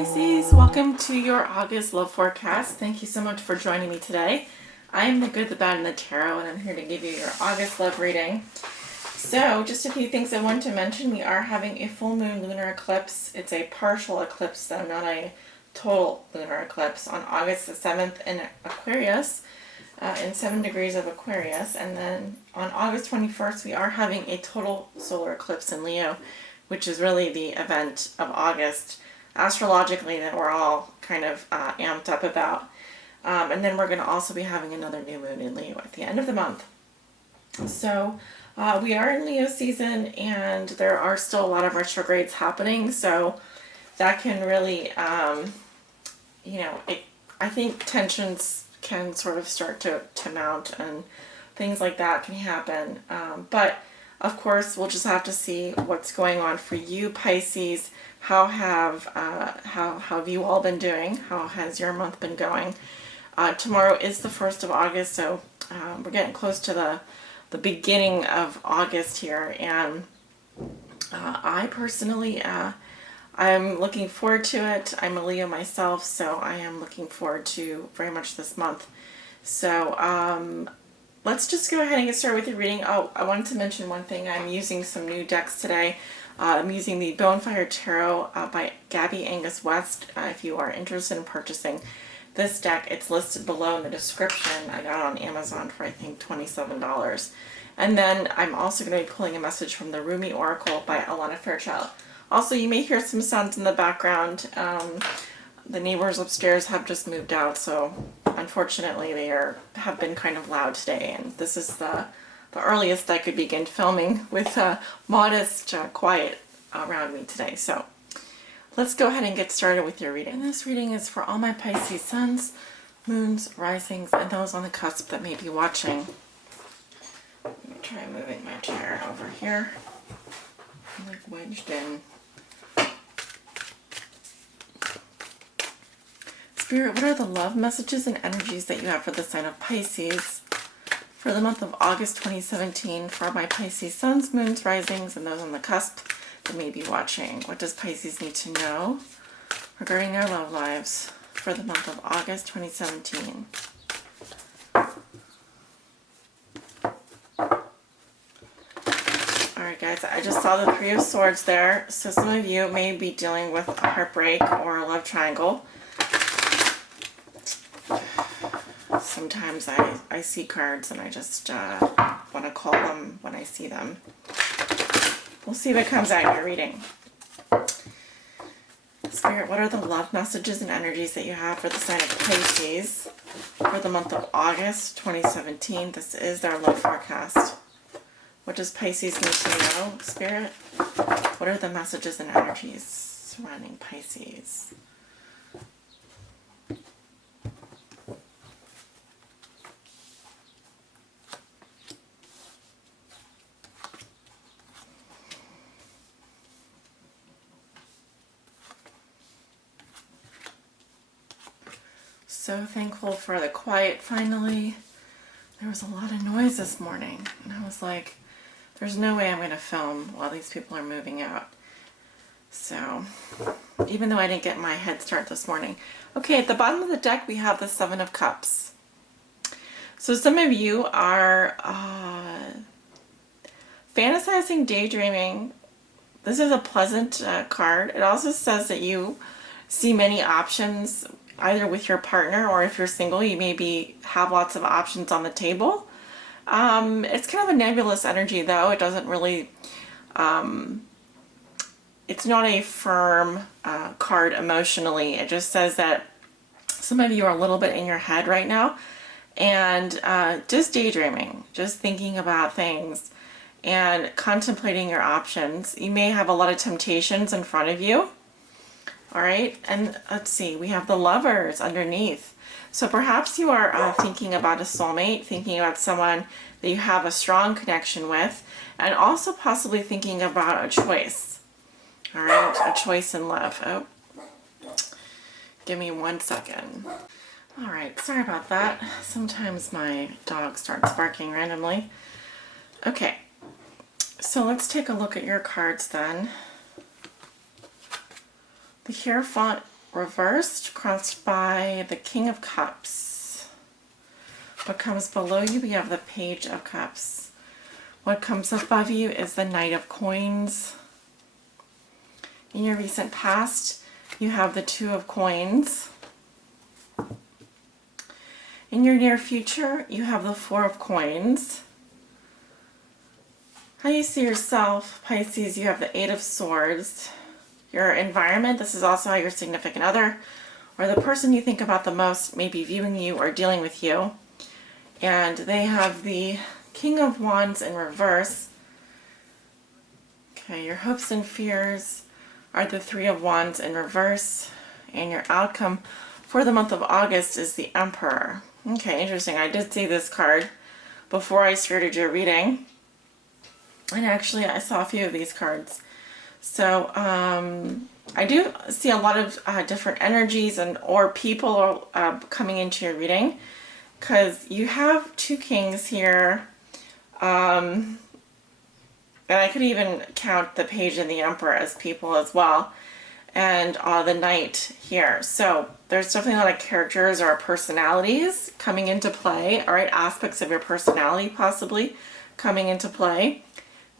Pisces, welcome to your August love forecast. Thank you so much for joining me today. I am the good, the bad, and the tarot, and I'm here to give you your August love reading. So, just a few things I want to mention. We are having a full moon lunar eclipse. It's a partial eclipse, though, not a total lunar eclipse, on August the 7th in Aquarius, in 7 degrees of Aquarius. And then on August 21st, we are having a total solar eclipse in Leo, which is really the event of August, astrologically, that we're all kind of amped up about. And then we're going to also be having another new moon in Leo at the end of the month. So we are in Leo season, and there are still a lot of retrogrades happening. So that can really, I think tensions can sort of start to mount, and things like that can happen. But of course, we'll just have to see what's going on for you, Pisces. How have you all been doing? How has your month been going? Tomorrow is the 1st of August, so we're getting close to the beginning of August here, and I personally, I'm looking forward to it. I'm a Leo myself, so I am looking forward to very much this month. So let's just go ahead and get started with your reading. Oh, I wanted to mention one thing. I'm using some new decks today. I'm using the Bonefire Tarot by Gabby Angus West. If you are interested in purchasing this deck, it's listed below in the description. I got it on Amazon for, I think, $27. And then I'm also going to be pulling a message from the Rumi Oracle by Alana Fairchild. Also, you may hear some sounds in the background. The neighbors upstairs have just moved out, so unfortunately they have been kind of loud today, and this is the earliest I could begin filming with modest quiet around me today. So let's go ahead and get started with your reading. And this reading is for all my Pisces suns, moons, risings, and those on the cusp that may be watching. Let me try moving my chair over here. I'm like wedged in. Spirit, what are the love messages and energies that you have for the sign of Pisces for the month of August 2017 for my Pisces suns, moons, risings, and those on the cusp that may be watching? What does Pisces need to know regarding their love lives for the month of August 2017? Alright guys, I just saw the Three of Swords there, so some of you may be dealing with a heartbreak or a love triangle. Sometimes I see cards and I just want to call them when I see them. We'll see what comes out in your reading. Spirit, what are the love messages and energies that you have for the sign of Pisces for the month of August 2017? This is their love forecast. What does Pisces need to know, Spirit? What are the messages and energies surrounding Pisces? So thankful for the quiet finally. There was a lot of noise this morning, and I was like, there's no way I'm going to film while these people are moving out. So, even though I didn't get my head start this morning. Okay, at the bottom of the deck we have the Seven of Cups. So some of you are fantasizing, daydreaming. This is a pleasant card. It also says that you see many options, either with your partner, or if you're single, you maybe have lots of options on the table. It's kind of a nebulous energy, though. It doesn't really, it's not a firm card emotionally. It just says that some of you are a little bit in your head right now, and just daydreaming, just thinking about things and contemplating your options. You may have a lot of temptations in front of you. All right, and let's see, we have the Lovers underneath. So perhaps you are thinking about a soulmate, thinking about someone that you have a strong connection with, and also possibly thinking about a choice. All right, a choice in love. Oh, give me 1 second. All right, sorry about that. Sometimes my dog starts barking randomly. Okay, so let's take a look at your cards then. The Hierophant reversed, crossed by the King of Cups. What comes below you, we have the Page of Cups. What comes above you is the Knight of Coins. In your recent past, you have the Two of Coins. In your near future, you have the Four of Coins. How you see yourself, Pisces, you have the Eight of Swords. Your environment, this is also how your significant other or the person you think about the most may be viewing you or dealing with you. And they have the King of Wands in reverse. Okay, your hopes and fears are the Three of Wands in reverse. And your outcome for the month of August is the Emperor. Okay, interesting. I did see this card before I started your reading. And actually, I saw a few of these cards. So, I do see a lot of different energies or people coming into your reading. Because you have two kings here. And I could even count the Page and the Emperor as people as well. And the Knight here. So there's definitely a lot of characters or personalities coming into play. All right, aspects of your personality possibly coming into play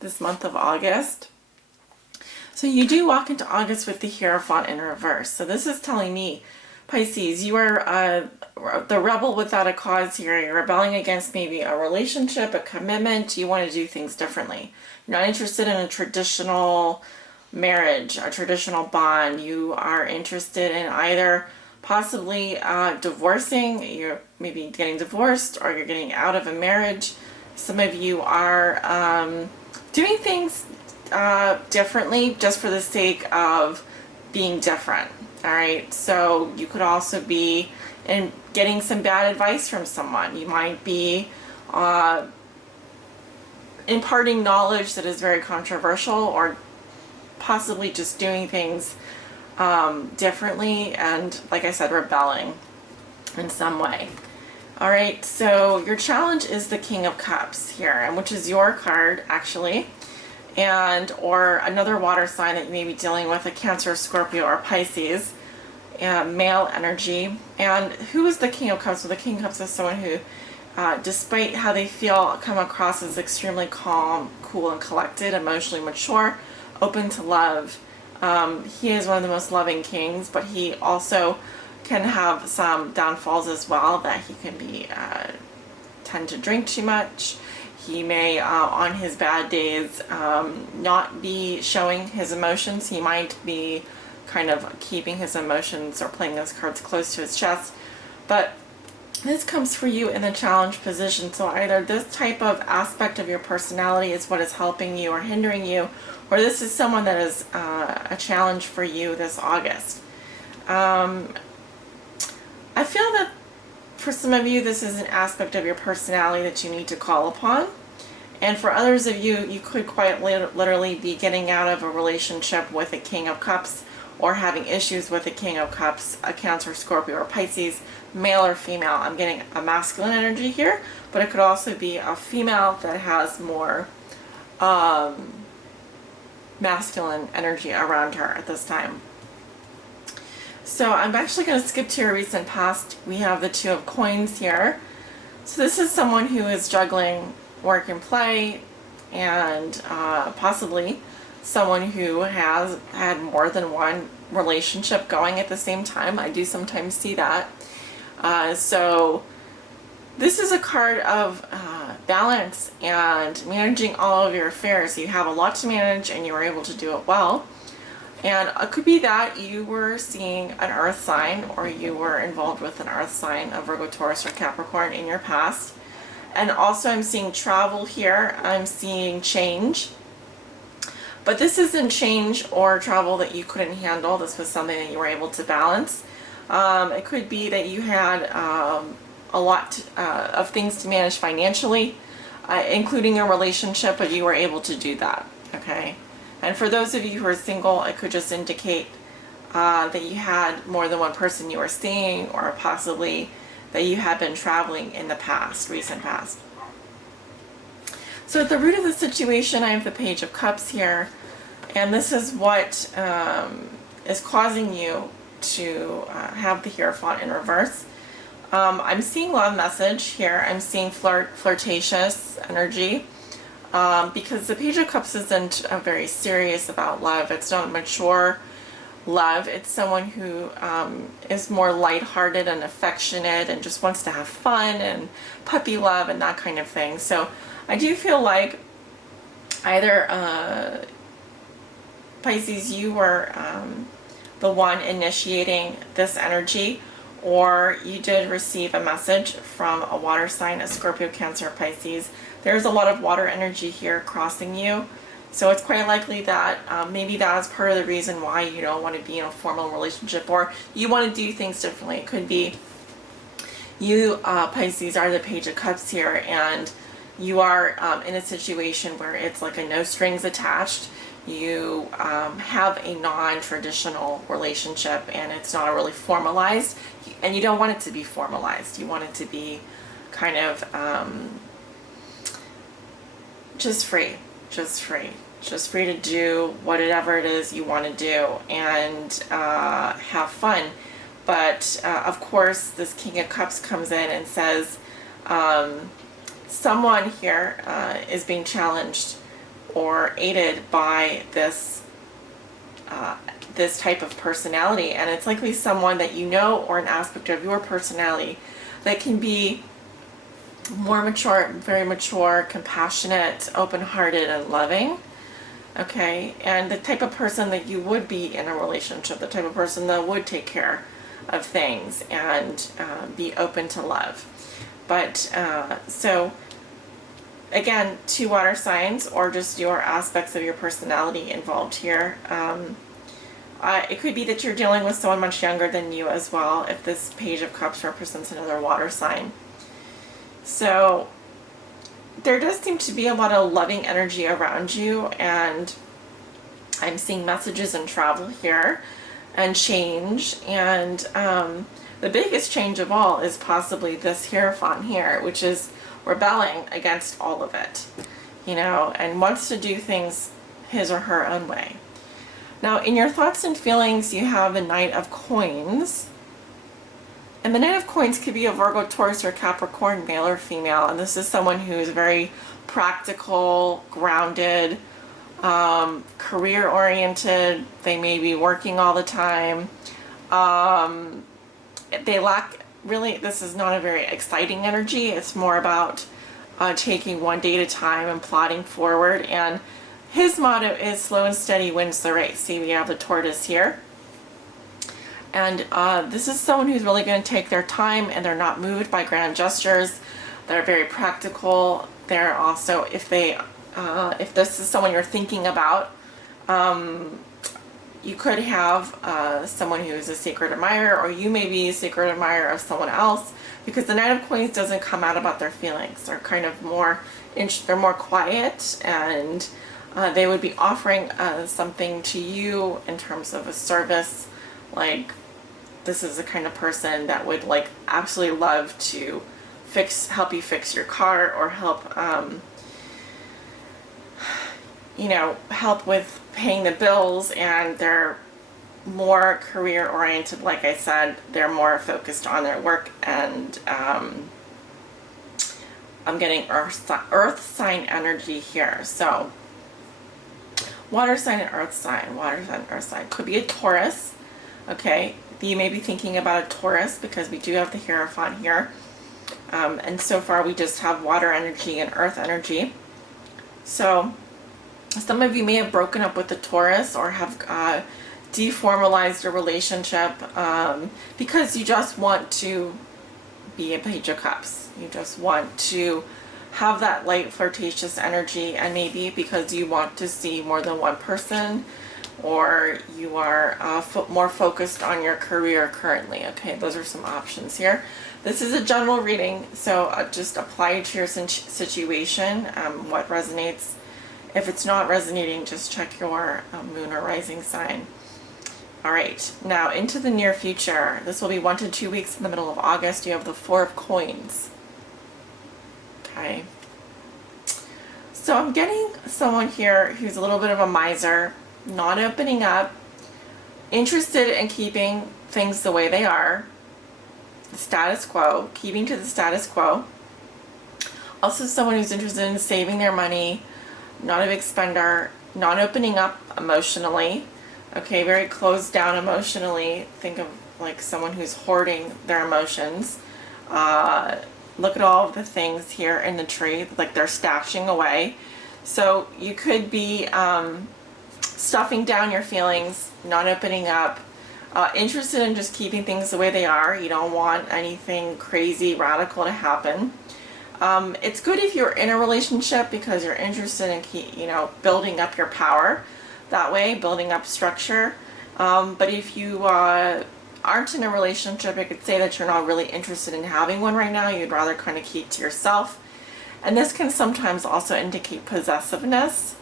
this month of August. So you do walk into August with the Hierophant in reverse. So this is telling me, Pisces, you are the rebel without a cause here. You're rebelling against maybe a relationship, a commitment. You want to do things differently. You're not interested in a traditional marriage, a traditional bond. You are interested in either possibly divorcing. You're maybe getting divorced or you're getting out of a marriage. Some of you are doing things differently just for the sake of being different. All right, so you could also be getting some bad advice from someone. You might be imparting knowledge that is very controversial, or possibly just doing things differently and, like I said, rebelling in some way. All right, so your challenge is the King of Cups here, and which is your card actually, and or another water sign that you may be dealing with, a Cancer, Scorpio, or Pisces, male energy. And who is the King of Cups? So the King of Cups is someone who, despite how they feel, come across as extremely calm, cool, and collected, emotionally mature, open to love. He is one of the most loving kings, but he also can have some downfalls as well, that he can be tend to drink too much. He may, on his bad days, not be showing his emotions. He might be kind of keeping his emotions or playing those cards close to his chest. But this comes for you in the challenge position. So either this type of aspect of your personality is what is helping you or hindering you, or this is someone that is a challenge for you this August. I feel that for some of you, this is an aspect of your personality that you need to call upon. And for others of you, you could quite literally be getting out of a relationship with a King of Cups, or having issues with a King of Cups, a Cancer, Scorpio, or Pisces, male or female. I'm getting a masculine energy here, but it could also be a female that has more masculine energy around her at this time. So I'm actually going to skip to your recent past. We have the Two of Coins here. So this is someone who is juggling work and play, and possibly someone who has had more than one relationship going at the same time. I do sometimes see that. So this is a card of balance and managing all of your affairs. You have a lot to manage and you were able to do it well. And it could be that you were seeing an earth sign, or you were involved with an earth sign of Virgo, Taurus, or Capricorn in your past. And also I'm seeing travel here. I'm seeing change. But this isn't change or travel that you couldn't handle. This was something that you were able to balance. It could be that you had a lot of things to manage financially, including a relationship, but you were able to do that, okay? And for those of you who are single, it could just indicate that you had more than one person you were seeing, or possibly that you had been traveling in the past, recent past. So at the root of the situation, I have the Page of Cups here, and this is what is causing you to have the Hierophant in reverse. I'm seeing love message here. I'm seeing flirtatious energy. Because the Page of Cups isn't very serious about love. It's not mature love. It's someone who is more lighthearted and affectionate and just wants to have fun and puppy love and that kind of thing. So I do feel like either Pisces, you were the one initiating this energy, or you did receive a message from a water sign, a Scorpio, Cancer, Pisces. There's a lot of water energy here crossing you. So it's quite likely that maybe that is part of the reason why you don't want to be in a formal relationship, or you want to do things differently. It could be you, Pisces, are the Page of Cups here, and you are in a situation where it's like a no strings attached. You have a non-traditional relationship and it's not really formalized, and you don't want it to be formalized. You want it to be kind of just free to do whatever it is you want to do and have fun. But of course, this King of Cups comes in and says someone here is being challenged or aided by this this type of personality, and it's likely someone that you know, or an aspect of your personality that can be more mature, very mature, compassionate, open-hearted, and loving. Okay, and the type of person that you would be in a relationship, the type of person that would take care of things and be open to love. But so again, 2 water signs, or just your aspects of your personality involved here. It could be that you're dealing with someone much younger than you as well, if this Page of Cups represents another water sign. So there does seem to be a lot of loving energy around you, and I'm seeing messages and travel here and change. And the biggest change of all is possibly this Hierophant here, which is rebelling against all of it, you know, and wants to do things his or her own way. Now, in your thoughts and feelings, you have the Knight of Coins. And the Knight of Coins could be a Virgo, Taurus, or Capricorn, male or female. And this is someone who is very practical, grounded, career-oriented. They may be working all the time. They lack, really, this is not a very exciting energy. It's more about taking one day at a time and plodding forward. And his motto is slow and steady wins the race. See, we have the tortoise here. And this is someone who's really going to take their time, and they're not moved by grand gestures. They're very practical. They're also, if this is someone you're thinking about, you could have someone who is a secret admirer, or you may be a secret admirer of someone else, because the Knight of Coins doesn't come out about their feelings. They're kind of more, they're more quiet, and they would be offering something to you in terms of a service. Like, this is the kind of person that would like absolutely love to help you fix your car, or help help with paying the bills. And they're more career oriented. Like I said, they're more focused on their work. And I'm getting earth sign energy here. So water sign and earth sign. Water sign, earth sign. Could be a Taurus. Okay, you may be thinking about a Taurus, because we do have the Hierophant here. And so far we just have water energy and earth energy. So some of you may have broken up with the Taurus, or have deformalized a relationship because you just want to be a Page of Cups. You just want to have that light, flirtatious energy, and maybe because you want to see more than one person, or you are more focused on your career currently. Okay, those are some options here. This is a general reading, so just apply it to your situation, what resonates. If it's not resonating, just check your moon or rising sign. All right, now into the near future. This will be 1 to 2 weeks in the middle of August. You have the 4 of Coins. Okay. So I'm getting someone here who's a little bit of a miser, not opening up, interested in keeping things the way they are, the status quo, keeping to the status quo. Also someone who's interested in saving their money, not a big spender, not opening up emotionally. Okay, very closed down emotionally. Think of like someone who's hoarding their emotions. Look at all of the things here in the tree, like they're stashing away. So you could be stuffing down your feelings, not opening up, interested in just keeping things the way they are. You don't want anything crazy, radical to happen. It's good if you're in a relationship because you're interested in building up your power that way, building up structure. But if you aren't in a relationship, I could say that you're not really interested in having one right now. You'd rather kind of keep to yourself. And this can sometimes also indicate possessiveness,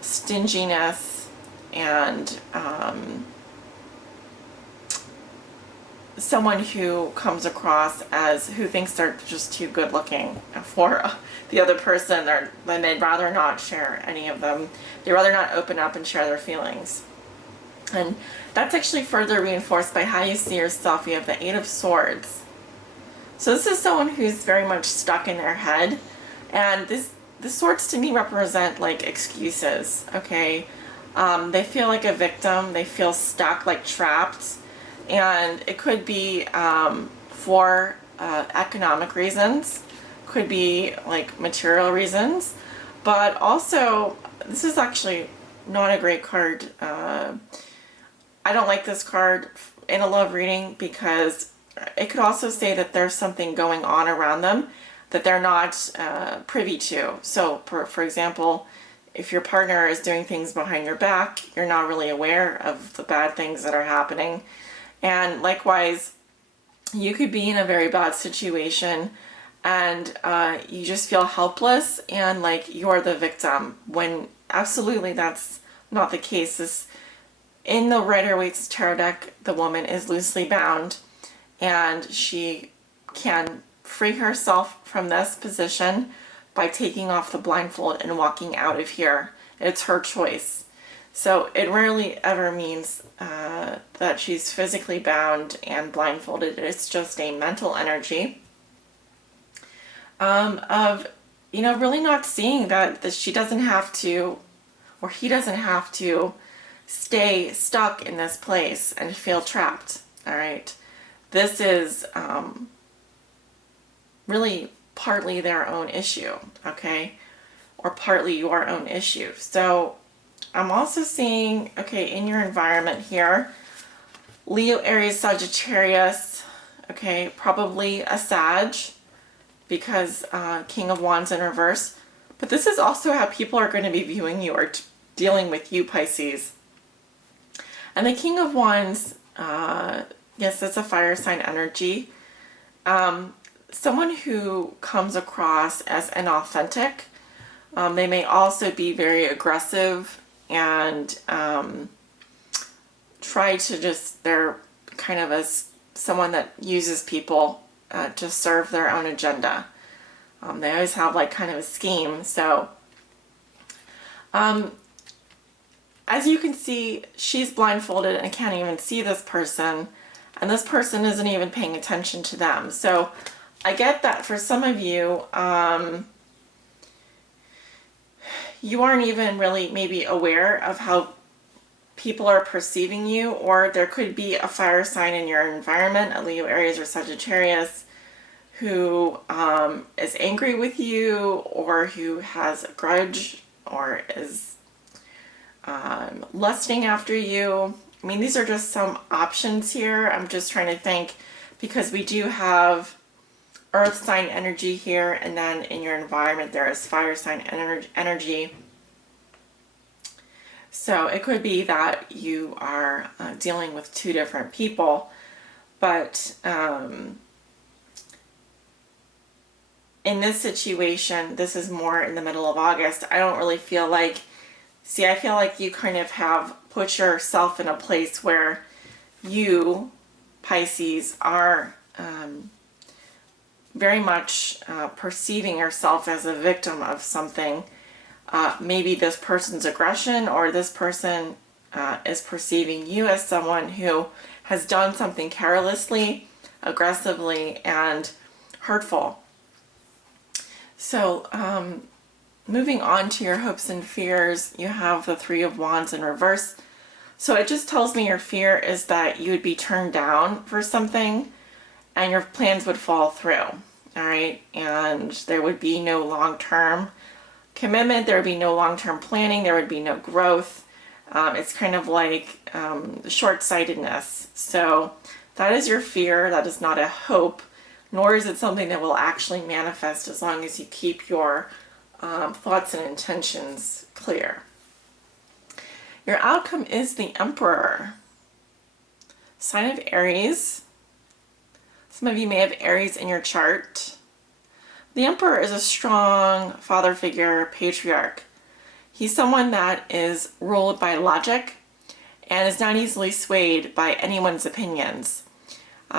stinginess, and someone who comes across as who thinks they're just too good looking for the other person, then they'd rather not share any of them. They'd rather not open up and share their feelings. And that's actually further reinforced by how you see yourself. You have the Eight of Swords. So this is someone who's very much stuck in their head. And the swords to me represent like excuses, okay? They feel like a victim. They feel stuck, like trapped. And it could be for economic reasons, could be like material reasons, but also this is actually not a great card. I don't like this card in a love reading because it could also say that there's something going on around them that they're not privy to. So for example, if your partner is doing things behind your back, you're not really aware of the bad things that are happening. And likewise, you could be in a very bad situation and you just feel helpless and like you're the victim, when absolutely that's not the case. In the Rider-Waite's tarot deck, the woman is loosely bound and she can free herself from this position by taking off the blindfold and walking out of here. It's her choice. So it rarely ever means that she's physically bound and blindfolded. It's just a mental energy of, really not seeing that she doesn't have to, or he doesn't have to stay stuck in this place and feel trapped. All right. This is really partly their own issue, okay? Or partly your own issue. So I'm also seeing, okay, in your environment here, Leo, Aries, Sagittarius, okay, probably a Sag, because King of Wands in reverse. But this is also how people are going to be viewing you or dealing with you, Pisces. And the King of Wands, yes, that's a fire sign energy. Someone who comes across as inauthentic. They may also be very aggressive and they're kind of someone that uses people to serve their own agenda. They always have like kind of a scheme. So as you can see, she's blindfolded and can't even see this person, and this person isn't even paying attention to them. So I get that for some of you, you aren't even really maybe aware of how people are perceiving you, or there could be a fire sign in your environment, a Leo, Aries, or Sagittarius, who is angry with you, or who has a grudge, or is lusting after you. I mean, these are just some options here. I'm just trying to think, because we do have earth sign energy here, and then in your environment there is fire sign energy. So it could be that you are dealing with two different people, but in this situation, this is more in the middle of August. I don't really feel like, I feel like you kind of have put yourself in a place where you, Pisces, are very much perceiving yourself as a victim of something. Maybe this person's aggression, or this person is perceiving you as someone who has done something carelessly, aggressively, and hurtful. So, moving on to your hopes and fears, you have the Three of Wands in reverse. So it just tells me your fear is that you would be turned down for something and your plans would fall through. All right. And there would be no long-term commitment. There would be no long-term planning. There would be no growth. It's kind of like short-sightedness. So that is your fear. That is not a hope, nor is it something that will actually manifest as long as you keep your thoughts and intentions clear. Your outcome is the Emperor. Sign of Aries. Some of you may have Aries in your chart. The Emperor is a strong father figure, patriarch. He's someone that is ruled by logic and is not easily swayed by anyone's opinions. He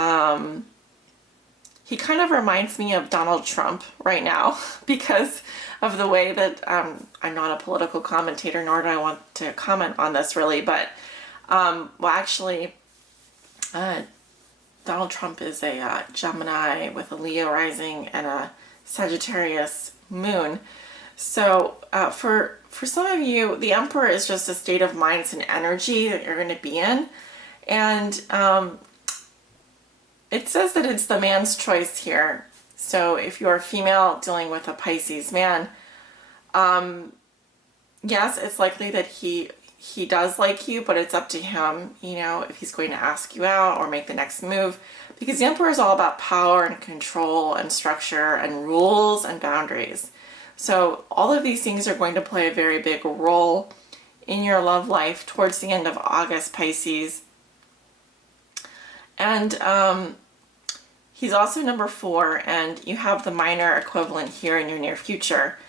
kind of reminds me of Donald Trump right now because of the way that I'm not a political commentator, nor do I want to comment on this really, but actually, Donald Trump is a Gemini with a Leo rising and a Sagittarius moon. So for some of you, the Emperor is just a state of mind, it's an energy that you're going to be in, and it says that it's the man's choice here. So if you're a female dealing with a Pisces man, yes, it's likely that he does like you, but it's up to him, if he's going to ask you out or make the next move. Because the Emperor is all about power and control and structure and rules and boundaries. So all of these things are going to play a very big role in your love life towards the end of August, Pisces. And he's also number 4, and you have the minor equivalent here in your near future.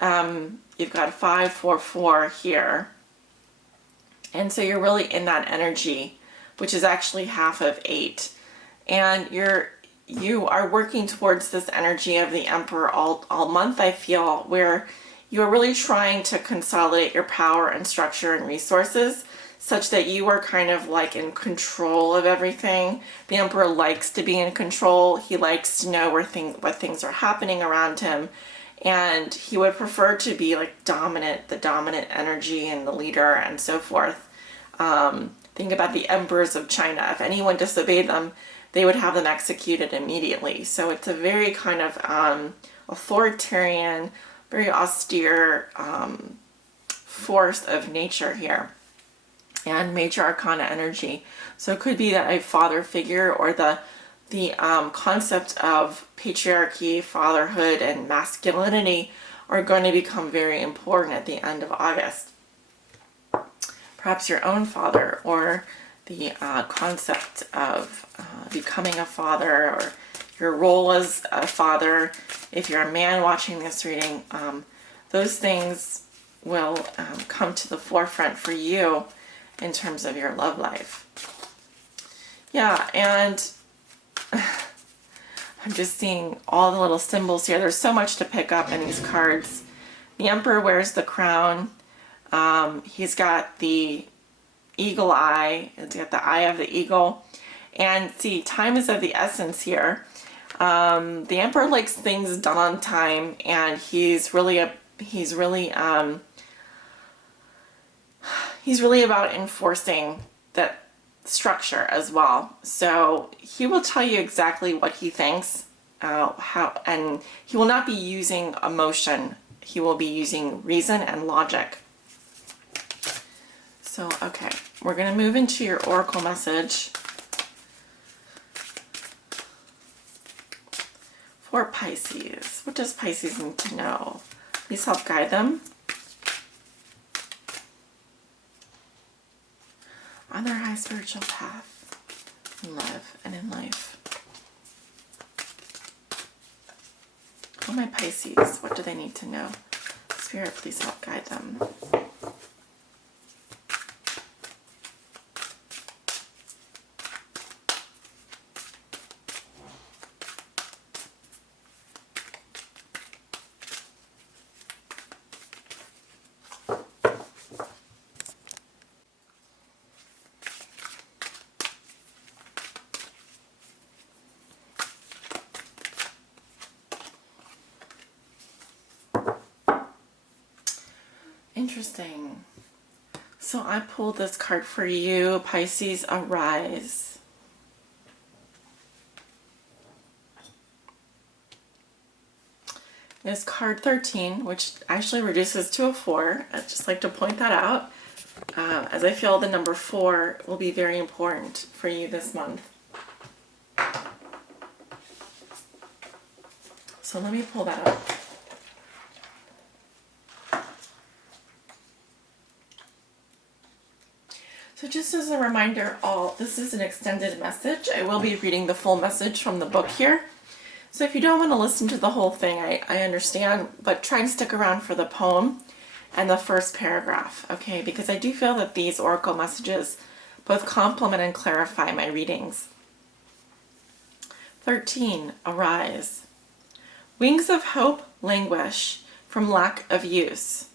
You've got 5, 4, 4 here. And so you're really in that energy, which is actually half of 8. And you are working towards this energy of the Emperor all month, I feel, where you're really trying to consolidate your power and structure and resources such that you are kind of like in control of everything. The Emperor likes to be in control. He likes to know what things are happening around him. And he would prefer to be like the dominant energy and the leader and so forth. Think about the emperors of China. If anyone disobeyed them, they would have them executed immediately. So it's a very kind of authoritarian, very austere force of nature here. And major arcana energy. So it could be that a father figure or the concept of patriarchy, fatherhood, and masculinity are going to become very important at the end of August. Perhaps your own father, or the concept of becoming a father, or your role as a father. If you're a man watching this reading, those things will come to the forefront for you in terms of your love life. Yeah, and I'm just seeing all the little symbols here. There's so much to pick up in these cards. The Emperor wears the crown. He's got the eagle eye. He's got the eye of the eagle. And see, time is of the essence here. The Emperor likes things done on time, and he's really about enforcing that structure as well. So he will tell you exactly what he thinks, and he will not be using emotion. He will be using reason and logic. So, okay, we're going to move into your oracle message for Pisces. What does Pisces need to know? Please help guide them on their high spiritual path in love and in life. Oh, my Pisces, what do they need to know? Spirit, please help guide them. interesting. So I pulled this card for you, Pisces, Arise. Is card 13, which actually reduces to a 4. I'd just like to point that out, as I feel the number 4 will be very important for you this month. So let me pull that up. So just as a reminder, this is an extended message. I will be reading the full message from the book here. So if you don't want to listen to the whole thing, I understand, but try and stick around for the poem and the first paragraph, okay? Because I do feel that these oracle messages both complement and clarify my readings. 13, Arise. Wings of hope languish from lack of use.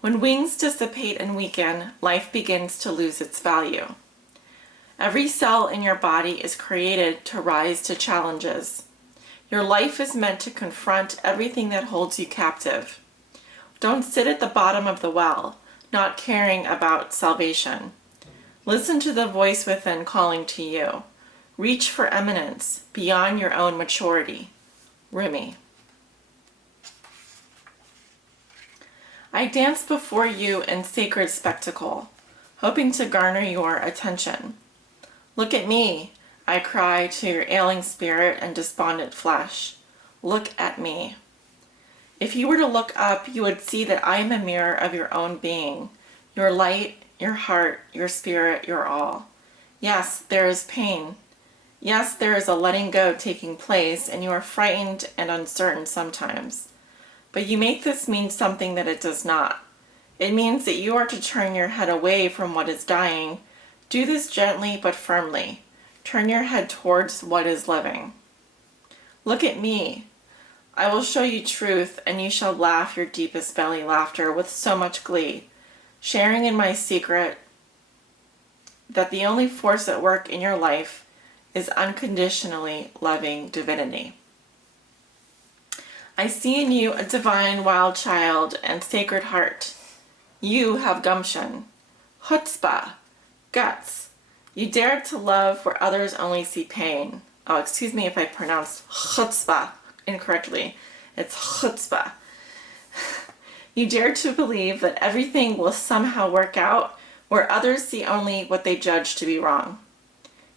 When wings dissipate and weaken, life begins to lose its value. Every cell in your body is created to rise to challenges. Your life is meant to confront everything that holds you captive. Don't sit at the bottom of the well, not caring about salvation. Listen to the voice within calling to you. Reach for eminence beyond your own maturity. Rumi. I dance before you in sacred spectacle, hoping to garner your attention. Look at me, I cry to your ailing spirit and despondent flesh. Look at me. If you were to look up, you would see that I am a mirror of your own being, your light, your heart, your spirit, your all. Yes, there is pain. Yes, there is a letting go taking place, and you are frightened and uncertain sometimes. But you make this mean something that it does not. It means that you are to turn your head away from what is dying. Do this gently but firmly. Turn your head towards what is living. Look at me. I will show you truth, and you shall laugh your deepest belly laughter with so much glee, sharing in my secret that the only force at work in your life is unconditionally loving divinity. I see in you a divine wild child and sacred heart. You have gumption, chutzpah, guts. You dare to love where others only see pain. Oh, excuse me if I pronounced chutzpah incorrectly. It's chutzpah. You dare to believe that everything will somehow work out where others see only what they judge to be wrong.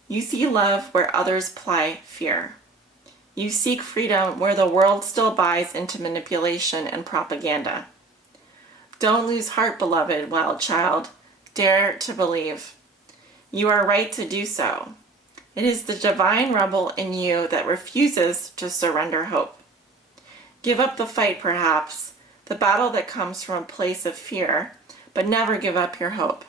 You see love where others ply fear. You seek freedom where the world still buys into manipulation and propaganda. Don't lose heart, beloved wild child. Dare to believe. You are right to do so. It is the divine rebel in you that refuses to surrender hope. Give up the fight, perhaps, the battle that comes from a place of fear, but never give up your hope.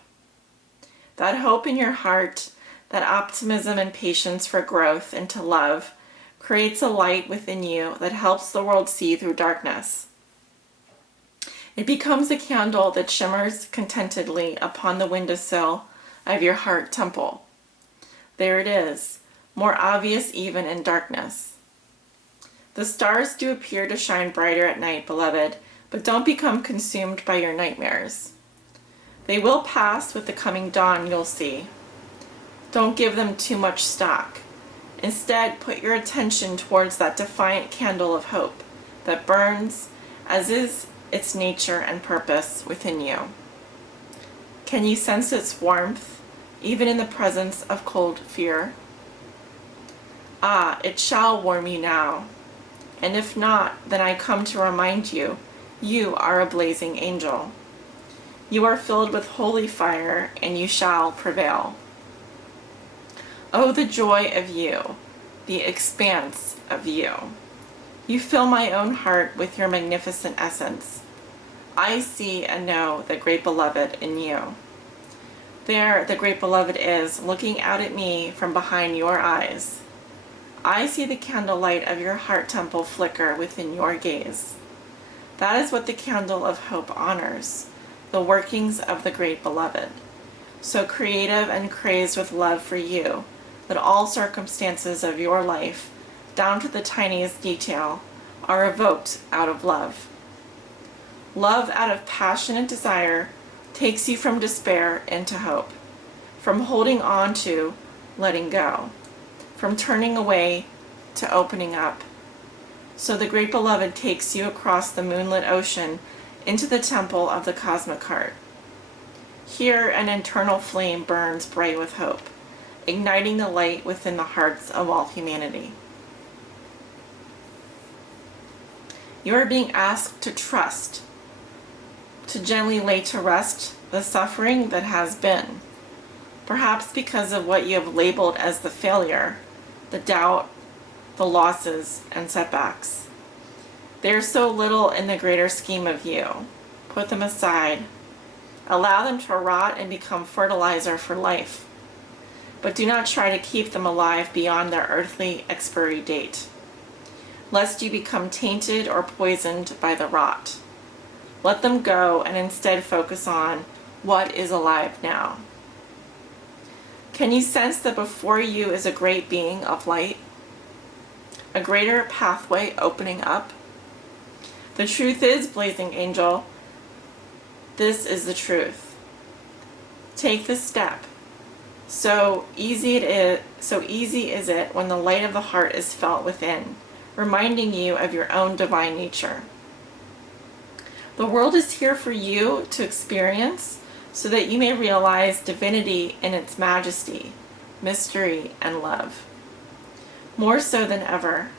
That hope in your heart, that optimism and patience for growth into love, creates a light within you that helps the world see through darkness. It becomes a candle that shimmers contentedly upon the windowsill of your heart temple. There it is, more obvious even in darkness. The stars do appear to shine brighter at night, beloved, but don't become consumed by your nightmares. They will pass with the coming dawn, you'll see. Don't give them too much stock. Instead, put your attention towards that defiant candle of hope that burns, as is its nature and purpose within you. Can you sense its warmth, even in the presence of cold fear? Ah, it shall warm you now. And if not, then I come to remind you, you are a blazing angel. You are filled with holy fire, and you shall prevail. Oh, the joy of you, the expanse of you. You fill my own heart with your magnificent essence. I see and know the great beloved in you. There the great beloved is, looking out at me from behind your eyes. I see the candlelight of your heart temple flicker within your gaze. That is what the candle of hope honors, the workings of the great beloved. So creative and crazed with love for you, that all circumstances of your life, down to the tiniest detail, are evoked out of love. Love out of passionate desire takes you from despair into hope, from holding on to letting go, from turning away to opening up. So the great beloved takes you across the moonlit ocean into the temple of the cosmic heart. Here an internal flame burns bright with hope, igniting the light within the hearts of all humanity. You are being asked to trust, to gently lay to rest the suffering that has been, perhaps because of what you have labeled as the failure, the doubt, the losses, and setbacks. They are so little in the greater scheme of you. Put them aside. Allow them to rot and become fertilizer for life. But do not try to keep them alive beyond their earthly expiry date, lest you become tainted or poisoned by the rot. Let them go and instead focus on what is alive now. Can you sense that before you is a great being of light? A greater pathway opening up? The truth is, blazing angel, this is the truth. Take this step. So easy is it when the light of the heart is felt within, reminding you of your own divine nature. The world is here for you to experience so that you may realize divinity in its majesty, mystery, and love. More so than ever,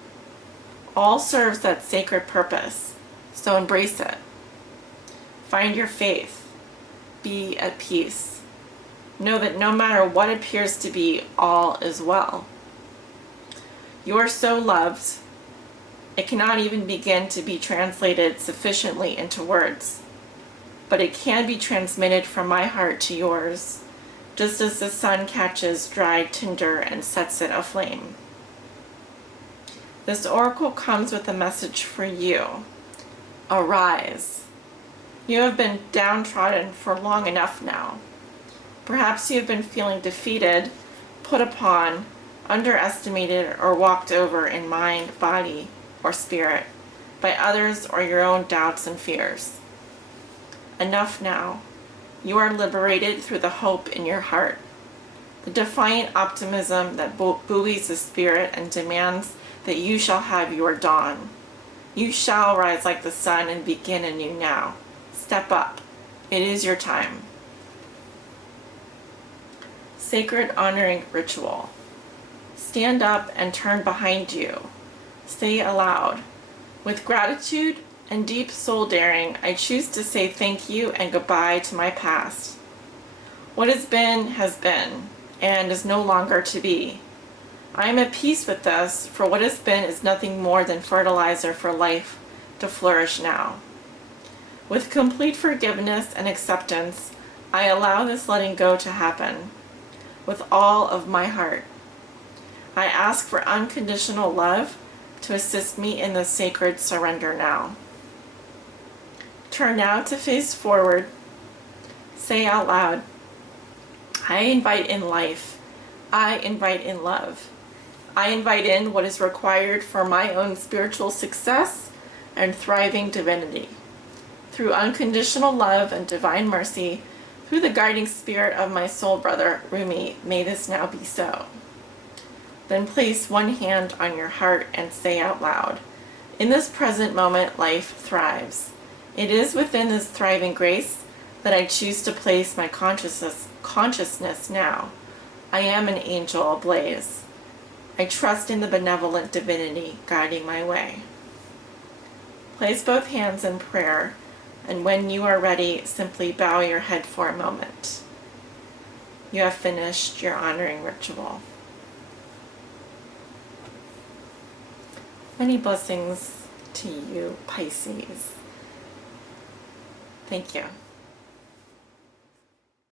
all serves that sacred purpose, so embrace it. Find your faith. Be at peace. Know that no matter what appears to be, all is well. You are so loved, it cannot even begin to be translated sufficiently into words, but it can be transmitted from my heart to yours, just as the sun catches dried tinder and sets it aflame. This oracle comes with a message for you. Arise. You have been downtrodden for long enough now. Perhaps you have been feeling defeated, put upon, underestimated, or walked over in mind, body, or spirit by others or your own doubts and fears. Enough now. You are liberated through the hope in your heart, the defiant optimism that buoys the spirit and demands that you shall have your dawn. You shall rise like the sun and begin anew now. Step up. It is your time. Sacred honoring ritual. Stand up and turn behind you. Say aloud, with gratitude and deep soul daring, I choose to say thank you and goodbye to my past. What has been, and is no longer to be. I am at peace with this, for what has been is nothing more than fertilizer for life to flourish now. With complete forgiveness and acceptance, I allow this letting go to happen with all of my heart. I ask for unconditional love to assist me in this sacred surrender now. Turn now to face forward. Say out loud, I invite in life. I invite in love. I invite in what is required for my own spiritual success and thriving divinity. Through unconditional love and divine mercy, through the guiding spirit of my soul brother, Rumi, may this now be so. Then place one hand on your heart and say out loud, in this present moment, life thrives. It is within this thriving grace that I choose to place my consciousness now. I am an angel ablaze. I trust in the benevolent divinity guiding my way. Place both hands in prayer, and when you are ready, simply bow your head for a moment. You have finished your honoring ritual. Many blessings to you, Pisces. Thank you.